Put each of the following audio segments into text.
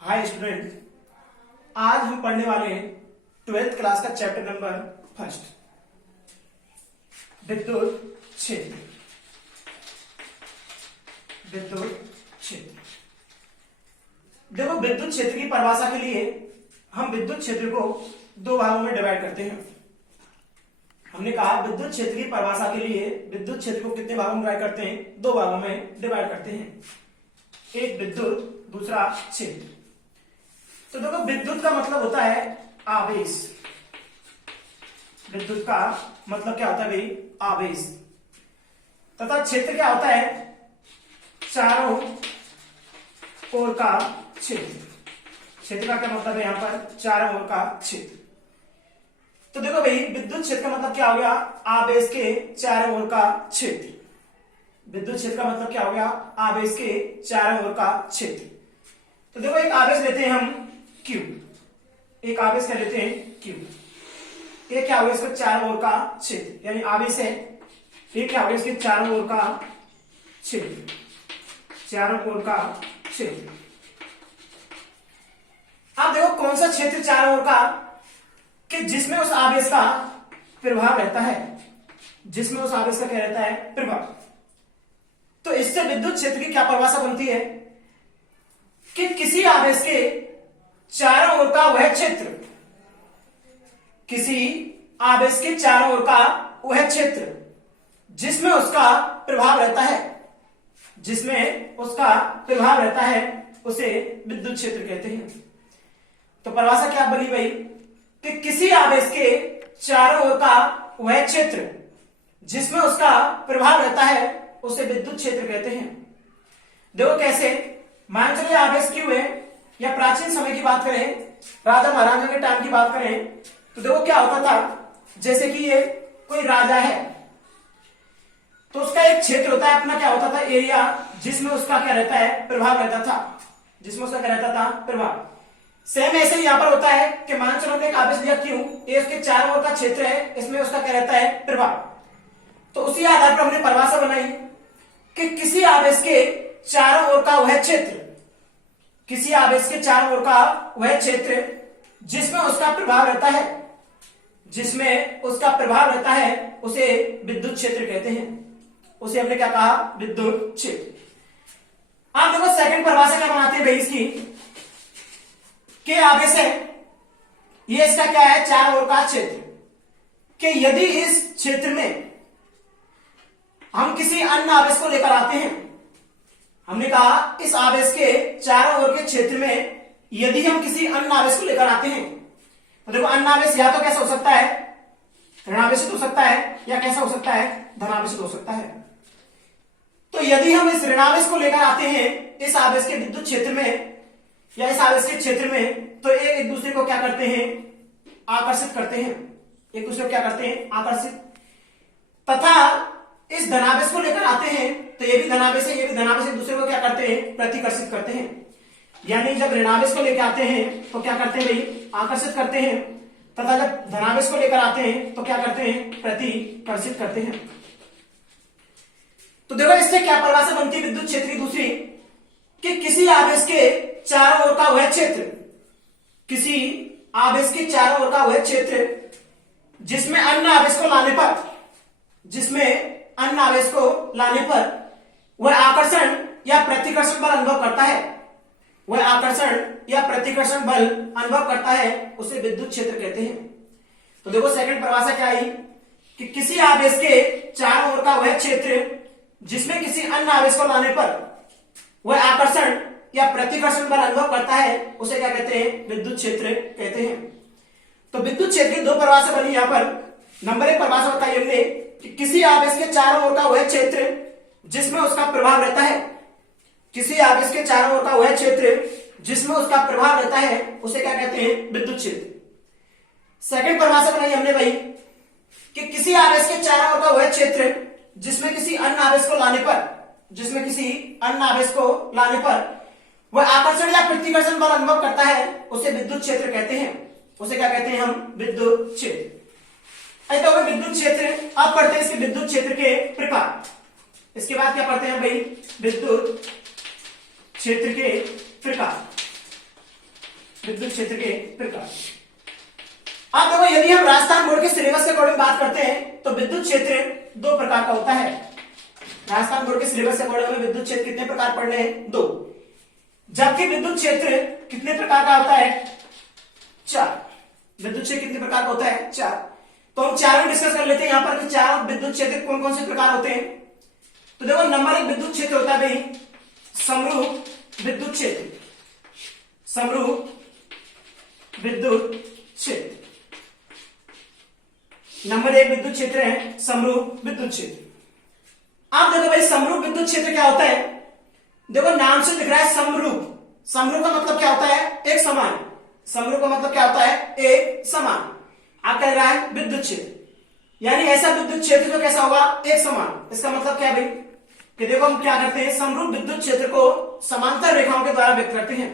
Hi student, आज हम पढ़ने वाले हैं 12th क्लास का चैप्टर नंबर 1 विद्युत क्षेत्र। विद्युत क्षेत्र, देखो विद्युत क्षेत्र की परिभाषा के लिए हम विद्युत क्षेत्र को दो भागों में डिवाइड करते हैं। हमने कहा विद्युत क्षेत्र की परिभाषा के लिए विद्युत क्षेत्र को कितने भागों में डिवाइड करते हैं? दो भागों में डिवाइड करते हैं, एक विद्युत, दूसरा क्षेत्र। तो देखो विद्युत का मतलब होता है आवेश। विद्युत का मतलब क्या होता है भाई? आवेश। तथा क्षेत्र क्या होता है? चारों ओर का क्षेत्र। क्षेत्र का क्या मतलब है? यहां पर चारों ओर का क्षेत्र। तो देखो भाई विद्युत क्षेत्र का मतलब क्या हो गया? आवेश के चारों ओर का क्षेत्र। विद्युत क्षेत्र का मतलब क्या हो गया? आवेश के चारों ओर का क्षेत्र। तो देखो एक आवेश लेते हैं हम Q। एक आवेश क्या लेते हैं? Q। एक क्या होगा? इसका चारों ओर का क्षेत्र, यानी आवेश है। एक क्या होगा? इसके चारों ओर का क्षेत्र। चारों ओर का क्षेत्र। अब देखो कौन सा क्षेत्र चारों ओर का, कि जिसमें उस आवेश का प्रभाव रहता है। जिसमें उस आवेश का क्या रहता है? प्रभाव। तो इससे विद्युत क्षेत्र की क्या परिभाषा बनती है? कि किसी आवेश के चारों ओर का वह क्षेत्र, किसी आवेश के चारों ओर का वह क्षेत्र जिसमें उसका प्रभाव रहता है, जिसमें उसका प्रभाव रहता है, उसे विद्युत क्षेत्र कहते हैं। तो परिभाषा क्या बनी भाई? कि किसी आवेश के चारों ओर का वह क्षेत्र जिसमें उसका प्रभाव रहता है, उसे विद्युत क्षेत्र कहते हैं। देखो कैसे? मान चलिए आवेश क्यू है, या प्राचीन समय की बात करें, राजा महाराजा के टाइम की बात करें, तो देखो क्या होता था, जैसे कि ये कोई राजा है तो उसका एक क्षेत्र होता है अपना, क्या होता था? एरिया, जिसमें उसका क्या रहता है? प्रभाव रहता था। जिसमें उसका क्या रहता था? प्रभाव। सेम ऐसे ही यहां पर होता है कि मान चलो एक आवेश लिया क्यों, ये उसके चारों ओर का क्षेत्र है, इसमें उसका क्या रहता है? प्रभाव। तो उसी आधार पर हमने परिभाषा बनाई कि किसी आवेश के चारों ओर का वह क्षेत्र, किसी आवेश के चारों ओर का वह क्षेत्र जिसमें उसका प्रभाव रहता है, जिसमें उसका प्रभाव रहता है, उसे विद्युत क्षेत्र कहते हैं। उसे हमने क्या कहा? विद्युत क्षेत्र। आप देखो सेकंड परिभाषा क्या बनाते हैं भाई इसकी, कि आवेश है, ये इसका क्या है? चारों ओर का क्षेत्र। कि यदि इस क्षेत्र में हम किसी अन्य आवेश को लेकर आते हैं, हमने कहा इस आवेश के चारों ओर के क्षेत्र में यदि हम किसी अन्य आवेश को लेकर आते हैं, तो देखो अन्य आवेश या तो कैसा हो सकता है? ऋणावेशित हो सकता है, या कैसा हो सकता है? धनावेशित हो सकता है। तो यदि हम इस ऋणावेश को लेकर आते हैं इस आवेश के विद्युत क्षेत्र में, या इस आवेश के क्षेत्र में, तो एक दूसरे को क्या करते हैं? आकर्षित करते हैं। एक दूसरे को क्या करते हैं? आकर्षित। तथा इस धनावेश को लेकर आते हैं तो ये भी धनावेश है, ये भी धनावेश, एक दूसरे को क्या करते हैं? प्रतिकर्षित करते हैं। यानी जब ऋणावेश को लेकर आते हैं तो क्या करते हैं भाई? आकर्षित करते हैं। तथा जब धनावेश को लेकर आते हैं तो क्या करते हैं? प्रतिकर्षित करते हैं। तो देखो इससे क्या परिभाषा बनती है विद्युत क्षेत्र की दूसरी, कि किसी आवेश के चारों ओर का वह क्षेत्र, किसी आवेश के चारों ओर का वह क्षेत्र जिसमें अन्य आवेश को लाने पर, जिसमें अन्य आवेश को लाने पर वह आकर्षण या प्रतिकर्षण बल अनुभव करता है, वह आकर्षण या प्रतिकर्षण बल अनुभव करता है, उसे विद्युत क्षेत्र कहते हैं। तो देखो सेकंड परिभाषा क्या आई, कि किसी आवेश के चारों ओर का वह क्षेत्र जिसमें किसी अन्य आवेश को लाने पर वह आकर्षण या प्रतिकर्षण बल अनुभव करता है, उसे क्या कहते हैं? विद्युत क्षेत्र कहते हैं। तो विद्युत क्षेत्र की दो परिभाषा बनी यहां पर। नंबर एक परिभाषा बताई हमने कि किसी आवेश के चारों ओर का वह क्षेत्र जिसमें उसका प्रभाव रहता है, किसी आवेश के चारों ओर का वह क्षेत्र जिसमें उसका प्रभाव रहता है, उसे क्या कहते हैं? विद्युत क्षेत्र। सेकंड परिभाषा बनाई हमने भाई कि किसी आवेश के चारों ओर का वह क्षेत्र जिसमें किसी अन्य आवेश को लाने पर, जिसमें किसी अन्य आवेश को लाने पर वह आकर्षण या प्रतिकर्षण बल अनुभव करता है, उसे विद्युत क्षेत्र कहते हैं। उसे क्या कहते हैं हम? विद्युत क्षेत्र। तो विद्युत क्षेत्र। अब पढ़ते हैं इसके विद्युत क्षेत्र के प्रकार। इसके बाद क्या पढ़ते हैं भाई? विद्युत क्षेत्र के प्रकार। विद्युत क्षेत्र के प्रकार। अब देखो यदि हम राजस्थान बोर्ड के सिलेबस के अकॉर्डिंग बात करते हैं तो विद्युत क्षेत्र दो प्रकार का होता है। राजस्थान बोर्ड के सिलेबस के अकॉर्डिंग हमें विद्युत क्षेत्र कितने प्रकार पढ़ने हैं? दो। जबकि विद्युत क्षेत्र कितने प्रकार का होता है? चार। विद्युत क्षेत्र कितने प्रकार का होता है? चार। तो हम चारों डिस्कस कर लेते हैं यहां पर कि चार विद्युत क्षेत्र कौन कौन से प्रकार होते हैं। तो देखो नंबर एक विद्युत क्षेत्र होता है भाई समरूप विद्युत क्षेत्र। समरूप विद्युत क्षेत्र नंबर एक विद्युत क्षेत्र है समरूप विद्युत क्षेत्र। आप देखो भाई समरूप विद्युत क्षेत्र क्या होता है? देखो नाम से दिख रहा है समरूप। समरूप का मतलब क्या होता है? एक समान। समरूप का मतलब क्या होता है? एक समान। आप कह रहा है विद्युत क्षेत्र, यानी ऐसा विद्युत क्षेत्र जो कैसा होगा? एक समान। इसका मतलब क्या भाई कि देखो हम क्या करते हैं, समरूप विद्युत क्षेत्र को समांतर रेखाओं के द्वारा व्यक्त करते हैं।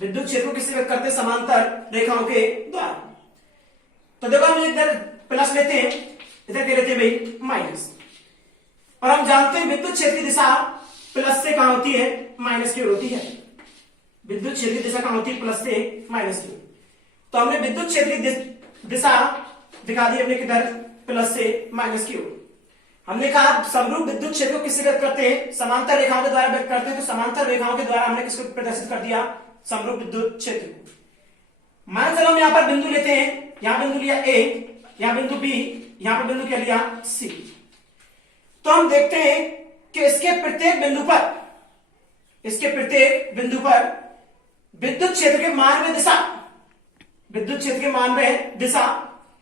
विद्युत क्षेत्र को किससे व्यक्त करते हैं? समांतर रेखाओं के द्वारा। तो देखो हम इधर प्लस लेते हैं, इधर क्या लेते हैं भाई? माइनस। और हम जानते हैं विद्युत क्षेत्र की दिशा प्लस से कहां होती है? माइनस की ओर होती है। विद्युत क्षेत्र की दिशा कहां होती है? प्लस से माइनस की। तो हमने विद्युत क्षेत्र की दिशा दिखा दी अपने किधर? प्लस से माइनस की ओर। हमने कहा समरूप विद्युत क्षेत्र को किससे व्यक्त करते हैं? समांतर रेखाओं के द्वारा व्यक्त करते हैं। तो समांतर रेखाओं के द्वारा हमने किसको प्रदर्शित कर दिया? समरूप विद्युत क्षेत्र को। मान चलो हम यहां पर बिंदु लेते हैं, यहां बिंदु लिया ए, यहां बिंदु बी, यहां पर बिंदु क्या लिया? सी। तो हम देखते हैं कि इसके प्रत्येक बिंदु पर विद्युत क्षेत्र के मान में दिशा, विद्युत क्षेत्र के मान में दिशा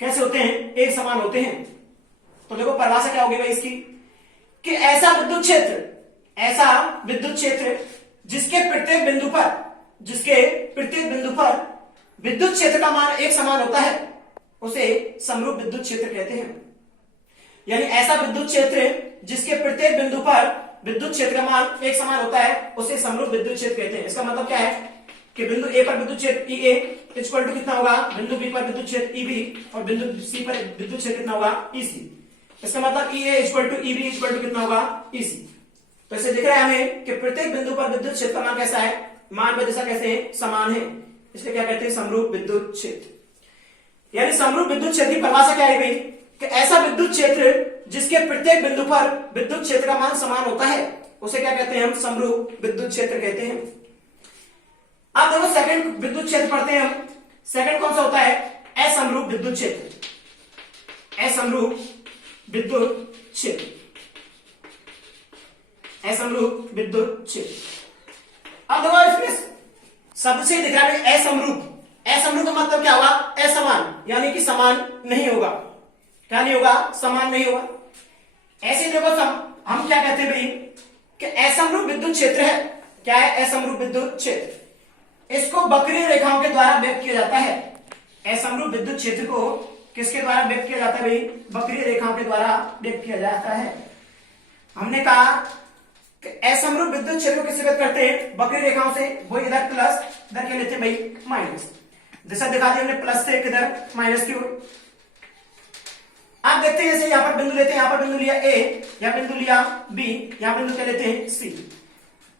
कैसे होते हैं? एक समान होते हैं। तो देखो परिभाषा क्या होगी भाई इसकी कि ऐसा विद्युत क्षेत्र जिसके प्रत्येक बिंदु पर विद्युत क्षेत्र का मान एक समान होता है उसे समरूप विद्युत क्षेत्र कहते हैं। यानी ऐसा विद्युत क्षेत्र जिसके प्रत्येक बिंदु पर विद्युत क्षेत्र का मान एक समान होता है उसे समरूप विद्युत क्षेत्र कहते हैं। इसका मतलब क्या है कि बिंदु ए पर विद्युत क्षेत्र ई ए इक्वल टू कितना होगा? बिंदु बी पर विद्युत क्षेत्र ई बी और बिंदु सी पर विद्युत क्षेत्र कितना होगा? ई सी। इसका मतलब E A equal to E B equal to कितना होगा? ई सी। तो इसे दिख रहा है हमें कि प्रत्येक बिंदु पर विद्युत क्षेत्र का मान कैसा है? मान व दिशा कैसे है? समान है। इसलिए क्या कहते हैं? समरूप विद्युत क्षेत्र। यानी समरूप विद्युत क्षेत्र की परिभाषा क्या है भाई कि ऐसा विद्युत क्षेत्र जिसके प्रत्येक बिंदु पर विद्युत क्षेत्र का मान समान होता है उसे क्या कहते हैं? हम समरूप विद्युत क्षेत्र कहते हैं। अब देखो सेकंड विद्युत क्षेत्र पढ़ते हैं हम। सेकंड कौन सा होता है? असमरूप विद्युत क्षेत्र। असमरूप विद्युत क्षेत्र। असमरूप विद्युत क्षेत्र। अब देखो इसमें शब्द से दिख रहा है असमरूप। असमरूप का मतलब क्या होगा? असमान, यानी कि समान नहीं होगा। क्या नहीं होगा? समान नहीं होगा। ऐसे देखो हम क्या कहते हैं भाई कि असमरूप विद्युत क्षेत्र है। क्या है? असमरूप विद्युत क्षेत्र। इसको वक्रीय रेखाओं के द्वारा व्यक्त किया जाता है। असमरूप विद्युत क्षेत्र को किसके द्वारा व्यक्त किया जाता है भाई? वक्रीय रेखाओं के द्वारा व्यक्त किया जाता है। हमने कहा कि असमरूप विद्युत क्षेत्र को किससे व्यक्त करते हैं? वक्रीय रेखाओं से। वो इधर प्लस, इधर क्या लेते हैं भाई? माइनस। दिशा दिखा दी हमने प्लस से किधर? माइनस की ओर। आप देखते हैं जैसे यहां पर बिंदु लेते हैं, यहां पर बिंदु लिया ए, यहां बिंदु लिया बी, यहां बिंदु क्या लेते हैं? सी।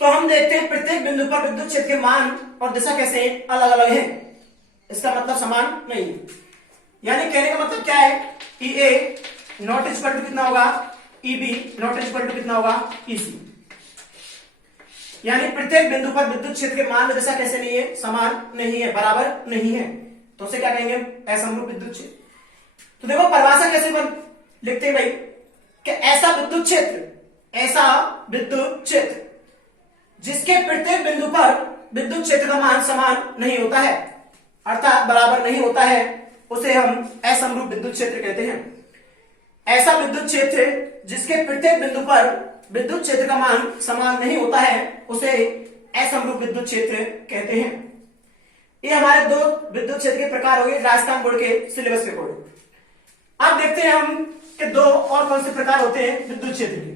तो हम देखते हैं प्रत्येक बिंदु पर विद्युत क्षेत्र के मान और दिशा कैसे अलग अलग है। इसका मतलब समान नहीं है। यानी कहने का मतलब क्या है? E A naught equal to कितना होगा? E B naught equal to कितना होगा? ई सी। यानी प्रत्येक बिंदु पर विद्युत क्षेत्र के मान में दिशा कैसे नहीं है? समान नहीं है, बराबर नहीं है। तो उसे क्या कहेंगे? असमरूप विद्युत क्षेत्र। तो देखो परिभाषा कैसे लिखते हैं भाई कि ऐसा विद्युत क्षेत्र जिसके प्रत्येक बिंदु पर विद्युत क्षेत्र का मान समान नहीं होता है, अर्थात बराबर नहीं होता है, उसे हम असमरूप विद्युत क्षेत्र कहते हैं। ऐसा विद्युत क्षेत्र जिसके प्रत्येक बिंदु पर विद्युत क्षेत्र का मान समान नहीं होता है उसे असमरूप विद्युत क्षेत्र कहते हैं। ये हमारे दो विद्युत क्षेत्र के प्रकार हो गए राजस्थान बोर्ड के सिलेबस के अकॉर्डिंग। अब देखते हैं हम कि दो और कौन से प्रकार होते हैं विद्युत क्षेत्र के।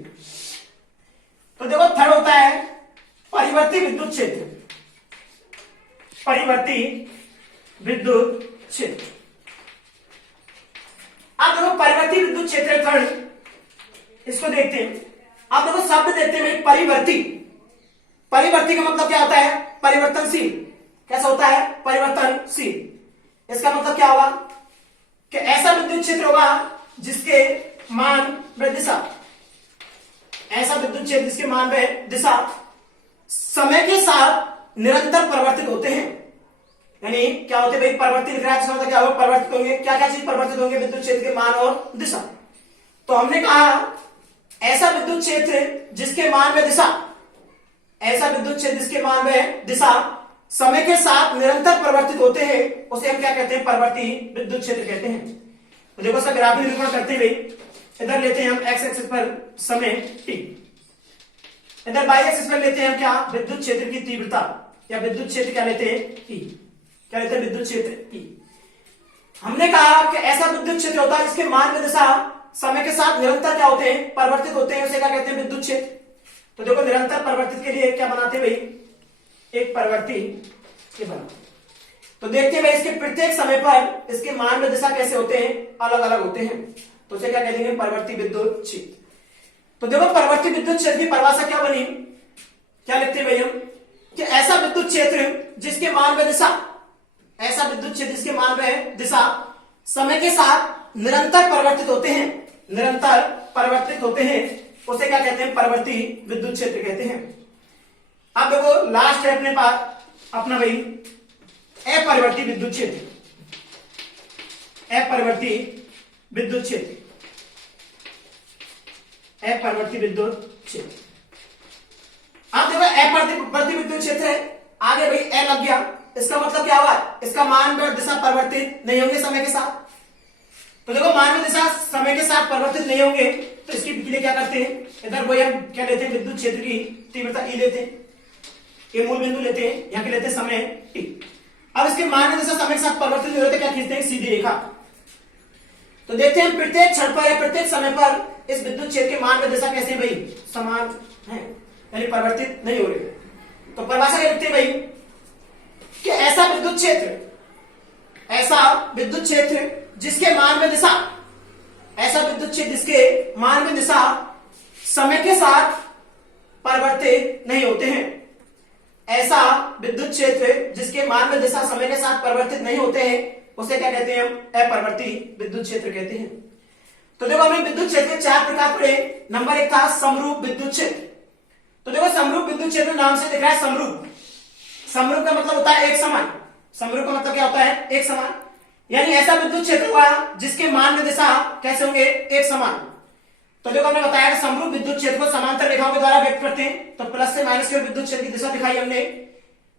तो देखो थर्ड होता है परिवर्ती विद्युत क्षेत्र। परिवर्ती विद्युत क्षेत्र। अब देखो परिवर्ती विद्युत क्षेत्र थर्ड, इसको देखते हैं। अब देखो शब्द देखते हैं परिवर्ती। परिवर्ती का मतलब क्या होता है? परिवर्तनशील। कैसा होता है? परिवर्तनशील। इसका मतलब क्या होगा कि ऐसा विद्युत क्षेत्र होगा जिसके मान व दिशा, ऐसा विद्युत क्षेत्र जिसके मान व दिशा समय के साथ निरंतर परिवर्तित होते हैं। यानी क्या होते हैं भाई? परिवर्तित दिख रहा है, मतलब क्या होगा? परिवर्तित होंगे। क्या क्या चीज परिवर्तित होंगे? विद्युत क्षेत्र के मान और दिशा। तो हमने कहा ऐसा विद्युत क्षेत्र जिसके मान व दिशा, ऐसा विद्युत क्षेत्र जिसके मान व दिशा समय के साथ निरंतर परिवर्तित होते हैं, उसे हम क्या कहते हैं? परिवर्ती विद्युत क्षेत्र कहते हैं। तो देखो इसका ग्राफिक निरूपण करते हुए इधर लेते हैं हम एक्स एक्सिस पर समय t, इधर वाई एक्सिस पर लेते हैं हम क्या? विद्युत क्षेत्र की तीव्रता, या विद्युत क्षेत्र क्या लेते हैं? E। क्या लेते हैं? विद्युत क्षेत्र E। हमने कहा कि ऐसा विद्युत क्षेत्र होता है जिसके मान व दिशा समय के साथ निरंतर क्या होते हैं? परिवर्तित होते हैं, उसे क्या कहते हैं? विद्युत क्षेत्र। तो देखो निरंतर परिवर्तित के लिए क्या बनाते हैं भाई? एक परिवर्ती ये बना। तो देखते हैं भाई इसके प्रत्येक समय पर इसके मान व दिशा कैसे होते हैं? अलग अलग होते हैं। तो उसे क्या कह देंगे? परिवर्ती विद्युत क्षेत्र। तो देखो परिवर्ती विद्युत क्षेत्र की परिभाषा क्या बनी? क्या लिखते हैं भाई हम? कि ऐसा विद्युत क्षेत्र जिसके मान व दिशा, ऐसा विद्युत क्षेत्र जिसके मान व दिशा समय के साथ निरंतर परिवर्तित होते हैं, निरंतर परिवर्तित होते हैं, उसे क्या कहते हैं? परिवर्ती विद्युत क्षेत्र कहते हैं। अब देखो लास्ट है अपने पास अपना भाई अपरिवर्ती विद्युत क्षेत्र, अपरिवर्ती विद्युत क्षेत्र, अपरिवर्ती विद्युत क्षेत्र। अब देखो अपरिवर्ती विद्युत क्षेत्र है, आगे भाई ए लग गया, इसका मतलब क्या हुआ? इसका मान व दिशा परिवर्तित नहीं होंगे समय के साथ। तो देखो मान व दिशा समय के साथ परिवर्तित नहीं होंगे, तो इसके लिए क्या करते हैं? इधर वही हम क्या लेते हैं? विद्युत क्षेत्र की तीव्रता ई लेते हैं, ये मूल बिंदु लेते हैं, यहां के लेते हैं समय टी। अब इसके मान व दिशा समय के साथ परिवर्तित नहीं होते, क्या खींचते हैं? सीधी रेखा। तो देखते हैं प्रत्येक क्षण पर या प्रत्येक समय पर इस विद्युत क्षेत्र के मान व दिशा कैसे भाई? समान है, यानी परिवर्तित नहीं हो रहे। तो परिभाषा क्या लिखते हैं भाई? कि ऐसा विद्युत क्षेत्र, ऐसा विद्युत क्षेत्र जिसके मान व दिशा, ऐसा विद्युत क्षेत्र जिसके मान व दिशा समय के साथ परिवर्तित नहीं होते हैं, ऐसा विद्युत क्षेत्र जिसके मान व दिशा समय के साथ परिवर्तित नहीं होते हैं, उसे क्या कहते हैं? हम अपरिवर्ती विद्युत क्षेत्र कहते हैं। तो देखो हमने विद्युत क्षेत्र के 4 प्रकार पढ़े। नंबर 1 था समरूप विद्युत क्षेत्र। तो देखो समरूप विद्युत क्षेत्र नाम से दिख रहा है समरूप। समरूप का मतलब होता है एक समान। समरूप का मतलब क्या होता है? एक समान। यानी ऐसा विद्युत क्षेत्र हुआ जिसके मान व दिशा कैसे होंगे? एक समान। तो देखो हमने बताया कि समरूप विद्युत क्षेत्र को समांतर रेखाओं के द्वारा व्यक्त करते हैं। तो प्लस से माइनस की ओर विद्युत क्षेत्र की दिशा दिखाई हमने,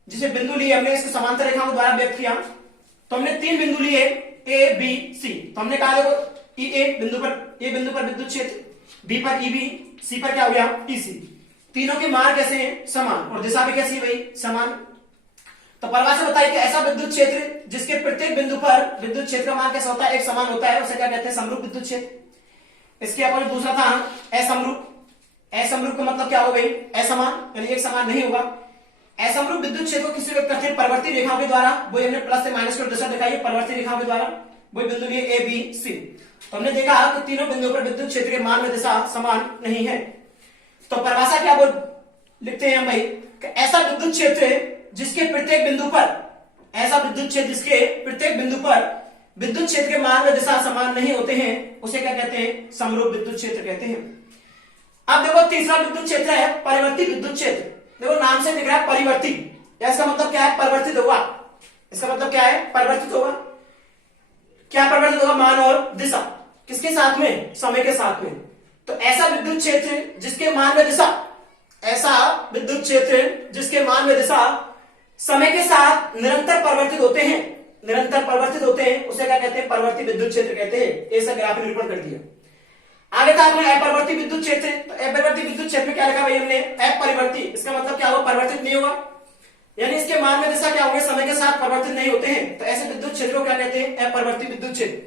जिसे बिंदु लिए हमने, इसको समांतर रेखाओं के द्वारा व्यक्त किया। तो हमने 3 बिंदु लिए ए बी सी। तो हमने कहा देखो ई ए बिंदु पर विद्युत क्षेत्र, बी पर ई बी, सी पर क्या हो गया? ई सी। तीनों के मान कैसे हैं? समान, और दिशा भी कैसी है भाई? समान। तो परिभाषा बताइए कि ऐसा विद्युत क्षेत्र जिसके प्रत्येक बिंदु पर विद्युत क्षेत्र का मान कैसा होता है? एक समान होता है, उसे क्या कहते हैं? समरूप विद्युत क्षेत्र। इसके अपोजिट दूसरा था असमरूप। असमरूप का मतलब क्या हो भाई? असमान, यानी एक समान नहीं होगा। असमरूप विद्युत क्षेत्र को किसी व्यक्त करते हैं परिवर्ती रेखाओं के द्वारा। वही हमने प्लस से माइनस की दिशा दिखाई है परिवर्ती रेखाओं के द्वारा। वही बिंदु लिए ए बी सी। तो हमने देखा कि तीनों बिंदुओं पर विद्युत क्षेत्र के मान व दिशा समान नहीं है। तो परिभाषा क्या बोल लिखते हैं हम भाई? ऐसा विद्युत क्षेत्र जिसके प्रत्येक बिंदु पर, ऐसा विद्युत क्षेत्र जिसके प्रत्येक बिंदु पर विद्युत क्षेत्र के मान व दिशा समान नहीं होते हैं, उसे क्या कहते हैं? समरूप विद्युत क्षेत्र कहते हैं। अब देखो तीसरा विद्युत क्षेत्र है परिवर्ती विद्युत क्षेत्र। देखो नाम से दिख रहा है परिवर्ती, इसका मतलब क्या है? परिवर्तित होगा। इसका मतलब क्या है? परिवर्तित होगा। क्या परिवर्तित होगा? मान और दिशा किसके साथ में? समय के साथ में। तो ऐसा विद्युत क्षेत्र जिसके मान व दिशा, ऐसा विद्युत क्षेत्र जिसके मान व दिशा समय के साथ निरंतर परिवर्तित होते हैं, निरंतर परिवर्तित होते हैं, उसे क्या कहते हैं? परिवर्ती विद्युत क्षेत्र कहते हैं। ऐसा ग्राफ निरूपण कर दिया। आगे था अपने अपरिवर्ती विद्युत क्षेत्र। तो अपरिवर्ती विद्युत क्षेत्र में क्या लिखा भाई हमने? अपरिवर्ती। इसका मतलब क्या होगा? परिवर्तित नहीं होगा, यानी इसके मान व दिशा क्या होंगे? समय के साथ परिवर्तित नहीं होते हैं। तो ऐसे विद्युत क्षेत्र को क्या कहते हैं? अपरिवर्ती विद्युत क्षेत्र।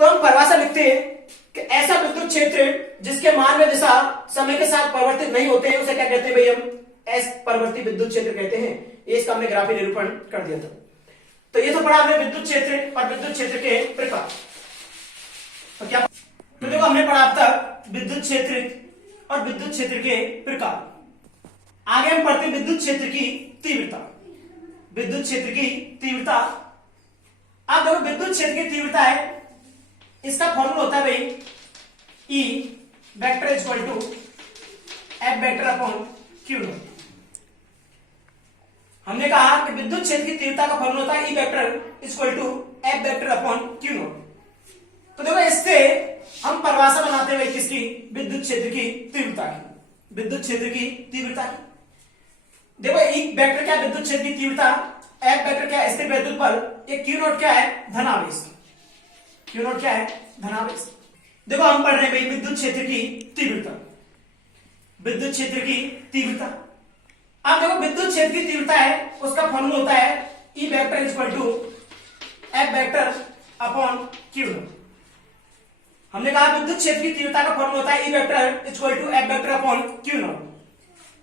तो हम परिभाषा लिखते हैं कि ऐसा विद्युत क्षेत्र जिसके मान व दिशा समय के साथ परिवर्तित नहीं होते हैं, उसे क्या कहते हैं भाई? हम अपरिवर्ती विद्युत क्षेत्र कहते हैं। ये इसका हमने ग्राफिक निरूपण कर दिया था। तो ये तो पढ़ा हमने विद्युत क्षेत्र और विद्युत क्षेत्र के प्रकार। तो क्या तो देखो हमने पढ़ा अब तक विद्युत क्षेत्र और विद्युत क्षेत्र के प्रकार। आगे हम पढ़ते विद्युत क्षेत्र की तीव्रता। विद्युत क्षेत्र की तीव्रता। अब देखो विद्युत क्षेत्र की तीव्रता है, इसका फॉर्मूला होता है भाई E vector equal to F vector upon Q naught. हमने कहा कि विद्युत क्षेत्र की तीव्रता का फॉर्मूला होता है E vector equal to F vector upon Q naught. तो देखो इससे हम परिभाषा बनाते हैं किसकी, विद्युत क्षेत्र की तीव्रता की, विद्युत क्षेत्र की तीव्रता की। देखो E वेक्टर क्या है, विद्युत क्षेत्र की तीव्रता, F वेक्टर क्या है, स्थिर वैद्युत बल, ये Q नॉट क्या है, धनावेश। Q नॉट क्या है, धनावेश। देखो हम पढ़ रहे हैं भाई विद्युत क्षेत्र की तीव्रता, विद्युत क्षेत्र की तीव्रता। अब देखो विद्युत क्षेत्र की तीव्रता है, उसका फॉर्मूला होता है E vector equal to F vector upon Q naught. हमने कहा विद्युत क्षेत्र की तीव्रता का फॉर्मूला होता है E vector equal to F vector upon Q naught.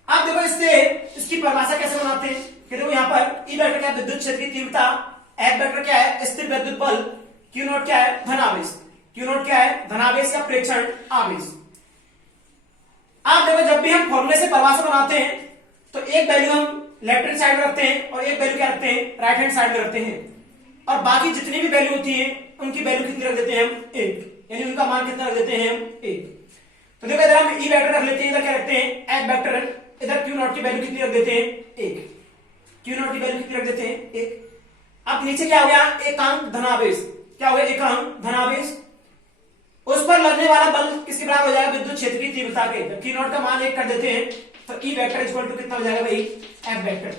अब देखो इससे इसकी परिभाषा कैसे बनाते हैं कि देखो यहां पर E वेक्टर क्या है, विद्युत क्षेत्र की तीव्रता, F वेक्टर क्या है, स्थिर वैद्युत बल, Q नॉट क्या है, धनावेश। Q नॉट क्या है, धनावेश या प्रेक्षण आवेश। अब देखो जब भी हम फॉर्मूले से परिभाषा बनाते हैं तो एक वैल्यू हम लेफ्ट हैंड साइड में रखते हैं और एक वैल्यू क्या रखते हैं, राइट हैंड साइड में रखते हैं, और बाकी जितनी भी वैल्यू होती है उनकी वैल्यू कितनी रख देते हैं हम, एक, यानी उनका मान कितना रख देते हैं हम, एक। तो देखो इधर हम E वेक्टर रख लेते हैं, इधर क्या रखते हैं, F वेक्टर, इधर Q नॉट की वैल्यू कितनी रख देते हैं, एक। Q नॉट की वैल्यू कितनी रख देते हैं, एक। अब नीचे क्या हो गया, एकांक धनावेश, क्या हो गया, एकांक धनावेश। उस पर लगने वाला बल किसके बराबर हो जाएगा, विद्युत क्षेत्र की तीव्रता के। जब Q नॉट का मान एक कर देते हैं तो E वेक्टर इक्वल टू कितना हो जाएगा भाई, F वेक्टर।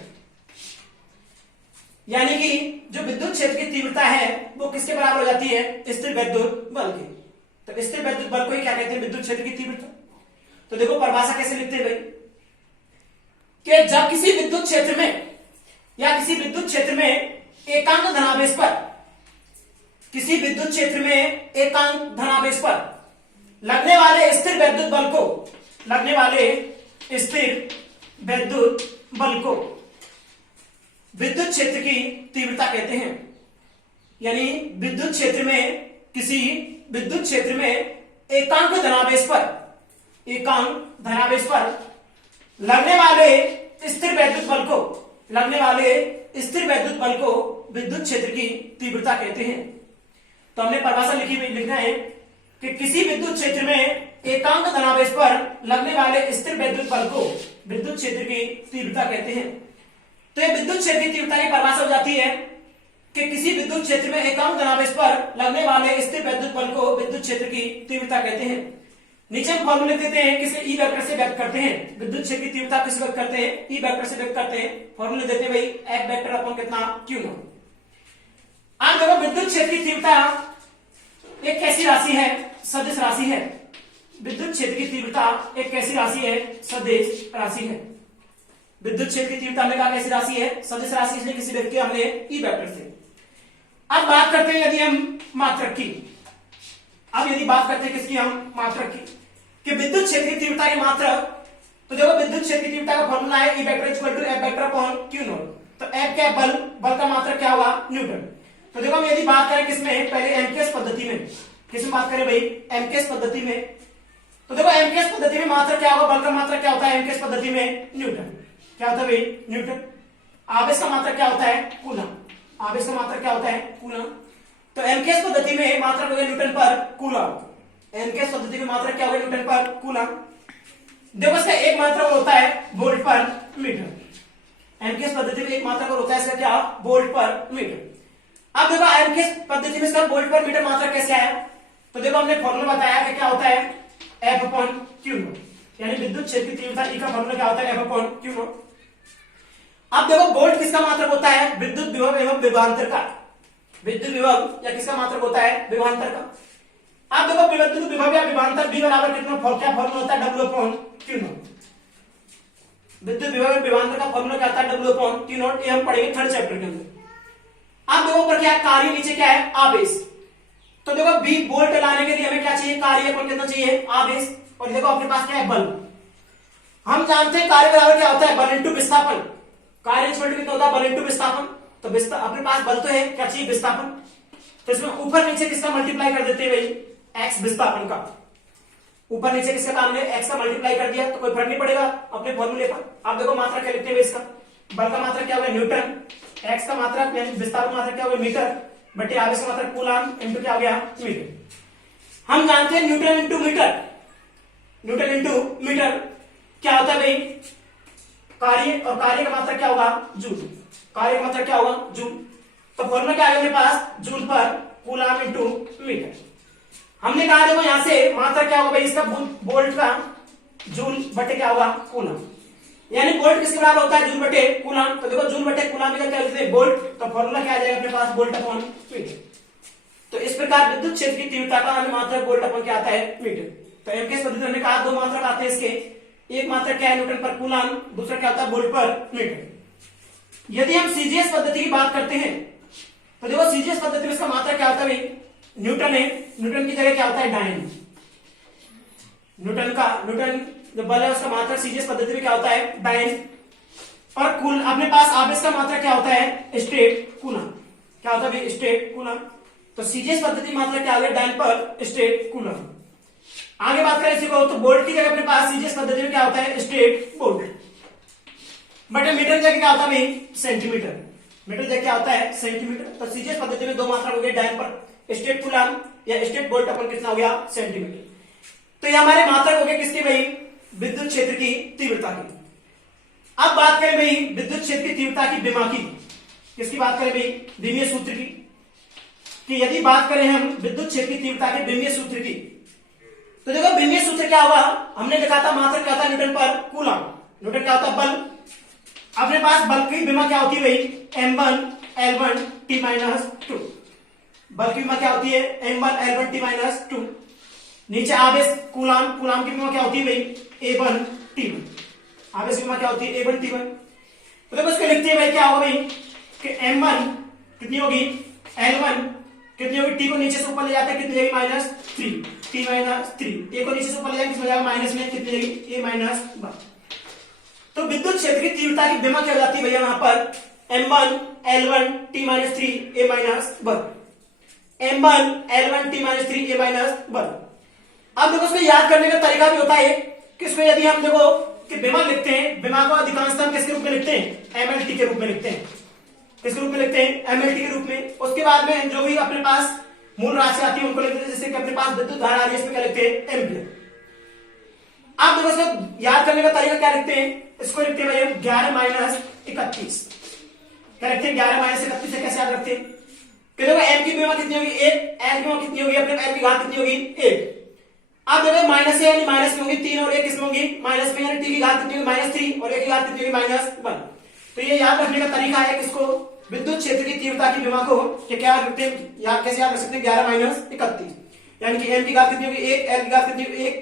यानी कि जो विद्युत क्षेत्र की तीव्रता है वो किसके बराबर हो जाती है, स्थिर वैद्युत बल के। तो स्थिर वैद्युत बल को ही क्या कहते हैं, विद्युत क्षेत्र की तीव्रता। तो देखो परिभाषा कैसे लिखते हैं भाई, कि जब किसी विद्युत क्षेत्र में या किसी विद्युत क्षेत्र में एकांक धनावेश पर, किसी विद्युत क्षेत्र में एकांक धनावेश पर लगने वाले स्थिर वैद्युत बल को, लगने वाले स्थिर वैद्युत बल को विद्युत क्षेत्र की तीव्रता कहते हैं। यानी विद्युत क्षेत्र में, किसी विद्युत क्षेत्र में एकांक धनावेश पर, एकांक धनावेश पर लगने वाले स्थिर वैद्युत बल को, लगने वाले स्थिर वैद्युत बल को विद्युत क्षेत्र की तीव्रता कहते हैं। तो हमने परिभाषा लिखना है कि किसी विद्युत क्षेत्र में एकांक धनावेश पर लगने वाले स्थिर वैद्युत बल को विद्युत क्षेत्र की तीव्रता कहते हैं। तो ये विद्युत क्षेत्र की तीव्रता की परिभाषा हो जाती है कि किसी विद्युत क्षेत्र में एकांक धनावेश पर लगने वाले स्थिर वैद्युत बल को विद्युत क्षेत्र की तीव्रता कहते हैं। नीचे हम फॉर्मूले देते हैं, किसे E वेक्टर से व्यक्त करते हैं, विद्युत क्षेत्र की तीव्रता किसे व्यक्त करते हैं, E वेक्टर से व्यक्त करते हैं। फॉर्मूले देते हैं भाई F वेक्टर अपॉन कितना, Q नॉट। अब देखो विद्युत क्षेत्र की तीव्रता एक कैसी राशि है, सदिश राशि है। विद्युत क्षेत्र की तीव्रता एक कैसी राशि है, सदिश राशि है। विद्युत क्षेत्र की तीव्रता हमने कहा कैसी राशि है, सदिश राशि, इसलिए किसी व्यक्ति हमने E वेक्टर से। अब बात करते हैं यदि हम मात्रक की, अब यदि बात करते हैं किसकी, हम मात्रक की, कि विद्युत क्षेत्र की तीव्रता की मात्रक। तो देखो विद्युत क्षेत्र की तीव्रता का फॉर्मूला है E vector equal to F vector upon Q naught. तो F क्या है, बल, बल का मात्रक क्या होगा, न्यूटन। तो देखो हम यदि बात करें किसमें, पहले एमकेएस पद्धति में, किसमें बात करें भाई, एमकेएस पद्धति में। तो देखो एमकेएस पद्धति में मात्रक क्या होगा, बल का मात्रक क्या होता है एमकेएस पद्धति में, न्यूटन। क्या होता है भाई, न्यूटन। आवेश का मात्रक क्या होता है, कूलम। आवेश का मात्रक क्या होता है, कूलम। तो एमकेएस पद्धति में मात्रक हो गया न्यूटन पर कूलम। एमकेएस पद्धति में मात्रक क्या हो गया, न्यूटन पर कूलम। देखो इसका एक मात्रक होता है वोल्ट पर मीटर। एमकेएस पद्धति में एक मात्रक होता है इसका क्या, वोल्ट पर मीटर। अब देखो एमकेएस पद्धति में इसका वोल्ट पर मीटर मात्रक कैसे आया, तो देखो हमने फॉर्मूला बताया कि क्या होता है, F अपॉन Q नॉट। यानी विद्युत क्षेत्र की तीव्रता E का फॉर्मूला क्या होता है, F अपॉन Q नॉट। अब देखो वोल्ट किसका मात्रक होता है, विद्युत विभव एवं विभवांतर का। विद्युत विभव या किसका मात्रक होता है, विभवांतर का। अब देखो विद्युत विभव या विभवांतर V बराबर कितना, क्या फॉर्मूला होता है, W अपॉन Q नॉट। विद्युत विभव एवं विभवांतर का फॉर्मूला क्या होता है, W अपॉन Q नॉट। ये हम पढ़ेंगे थर्ड चैप्टर के अंदर। अब देखो ऊपर क्या है, कार्य, नीचे क्या है, आवेश। तो देखो V वोल्ट लाने के लिए हमें क्या चाहिए, कार्य अपन कितना चाहिए, आवेश। और देखो अपने पास क्या है, बल। हम जानते हैं कार्य बराबर क्या होता है, बल इंटू विस्थापन। कार्य इक्वल टू कितना होता है, बल इंटू विस्थापन। तो अपने पास बल तो है, क्या चाहिए, विस्थापन। तो इसमें ऊपर नीचे किसका मल्टीप्लाई कर देते हैं भाई, x विस्थापन का। ऊपर नीचे किसका काम है, x का मल्टीप्लाई कर दिया तो कोई फर्क नहीं पड़ेगा अपने फॉर्मूले पर। अब देखो मात्रा क्या लिखते हैं इसका, बल का मात्रा क्या होगा, न्यूटन। x का मात्रक यानी विस्थापन मात्रक क्या हो गया मीटर बटे आवेश का मात्रक कूलाम इनटू क्या हो गया मीटर। हम जानते हैं newton into metre, newton into metre क्या होता है भाई कार्य, और कार्य का मात्रक क्या होगा जूल, कार्य का मात्रक क्या होगा जूल। तो फॉर्मूला क्या आएगा मेरे पास joule per coulomb into metre. हमने कहा देखो यहां से मात्रक क्या होगा भाई इसका वोल्ट का जूल बटे क्या होगा कूलाम, यानी वोल्ट किसके बराबर होता है जूल बटे कूलाम। तो देखो जूल बटे कूलाम का क्या लिखते हैं वोल्ट, तो फॉर्मूला क्या आ जाएगा अपने पास वोल्ट अपॉन मीटर। तो इस प्रकार विद्युत क्षेत्र की तीव्रता का हमें मात्रक वोल्ट अपॉन क्या आता है मीटर। तो एमकेएस पद्धति हमने कहा दो मात्रक आते हैं इसके, एक मात्रक क्या है न्यूटन पर कूलाम, दूसरा क्या होता है वोल्ट पर मीटर। यदि हम सीजीएस पद्धति की बात करते हैं तो देखो सीजीएस पद्धति में इसका मात्रक क्या होता है भाई न्यूटन है, न्यूटन की जगह क्या होता है डायन, न्यूटन जो बल है उसका मात्रक सीजीएस पद्धति में क्या होता है डायन, और कुल अपने पास आवेश का मात्रक क्या होता है स्टेट कूलम, क्या होता है भाई स्टेट कूलम। तो सीजीएस पद्धति मात्रक क्या हो गया डायन पर स्टेट कूलम। आगे बात करें इसी को तो वोल्ट की जगह अपने पास सीजीएस पद्धति में क्या होता है स्टेट वोल्ट, बट मीटर की जगह क्या होता है भाई सेंटीमीटर, मीटर जगह क्या होता है सेंटीमीटर। तो सीजीएस पद्धति में दो मात्रा हो गई डायन पर स्टेट कूलम या स्टेट वोल्ट अपन कितना हो गया सेंटीमीटर। तो ये हमारे मात्रक हो गए किसके भाई विद्युत क्षेत्र की तीव्रता की। अब बात करें भाई विद्युत क्षेत्र की तीव्रता की विमा की, किसकी बात करें भाई विमीय सूत्र की, कि यदि बात करें हम विद्युत क्षेत्र की तीव्रता के विमीय सूत्र की तो देखो विमीय सूत्र क्या होगा, हमने देखा था मात्रक क्या था न्यूटन पर कूलम, न्यूटन क्या होता है बल, अपने पास बल की विमा क्या होती है भाई m1 L1 T-2, बल की विमा क्या होती है m1 L1 T-2। नीचे आवेश कूलम, कूलम की विमा क्या होती है भाई A1 T1, आवेश की विमा क्या होती है A1 T1। तो देखो इसको लिखते हैं भाई क्या होगा भाई कि m1 कितनी होगी L1 कितनी होगी, टी को नीचे से ऊपर ले जाते हैं कितनी जाएगी -3, T-3, ए को नीचे से ऊपर ले जाएंगे कितना जाएगा माइनस में कितनी जाएगी A-1। तो विद्युत क्षेत्र की तीव्रता की विमा क्या हो जाती है भैया वहां पर m1 L1 T-3 A-1, m1 L1 T-3 A-1। अब देखो इसको याद करने का तरीका भी होता है कि इसको यदि हम देखो कि विमा लिखते हैं, विमा को अधिकांशतः हम किसके रूप में लिखते हैं MLT के रूप में लिखते हैं, किसके रूप में लिखते हैं MLT के रूप में। उसके बाद में जो भी अपने पास मूल राशि आती है उनको लिखते हैं, जैसे कि अपने पास विद्युत धारा आ रही है इसमें क्या लिखते हैं एम्पियर। आप देखो इसको याद करने का तरीका क्या लिखते हैं, इसको लिखते हैं भाई 11 - 31, क्या लिखते हैं 11 - 31 से कैसे याद रखते हैं कि देखो m की विमा कितनी होगी 1, l की विमा कितनी होगी अपने l की घात कितनी होगी 1। अब देखो माइनस से यानी माइनस में होगी 3 और 1 किसमें होगी माइनस में, यानी t की घात कितनी होगी -3 और 1 की घात कितनी होगी -1। तो ये याद रखने का तरीका है किसको विद्युत क्षेत्र की तीव्रता की विमा को कि क्या रखते हैं या कैसे याद रख सकते हैं 11 - 31, यानी कि m की घात कितनी होगी 1, l की घात कितनी होगी 1।